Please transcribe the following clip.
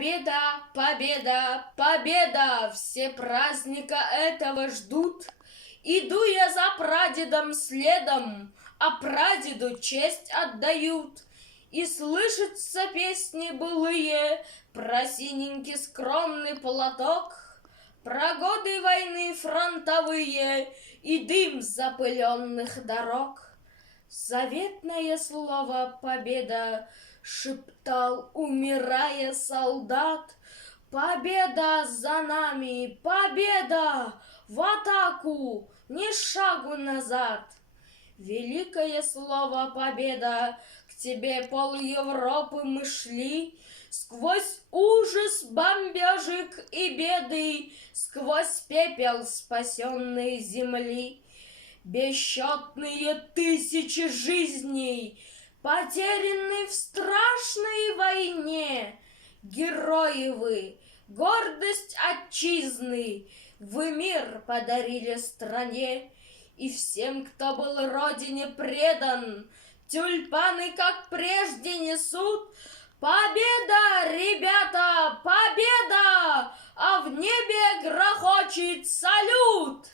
Победа, победа, победа, все праздника этого ждут. Иду я за прадедом следом, а прадеду честь отдают. И слышатся песни былые про синенький скромный платок, про годы войны фронтовые и дым запыленных дорог. Заветное слово «победа» шептал, умирая, солдат. Победа за нами, победа! В атаку, ни шагу назад! Великое слово «победа», к тебе пол Европы мы шли, сквозь ужас бомбежек и беды, сквозь пепел спасенной земли. Бесчетные тысячи жизней потеряны в страшной войне. Герои вы, гордость отчизны, вы мир подарили стране. И всем, кто был родине предан, тюльпаны, как прежде, несут. Победа, ребята, победа! А в небе грохочет салют!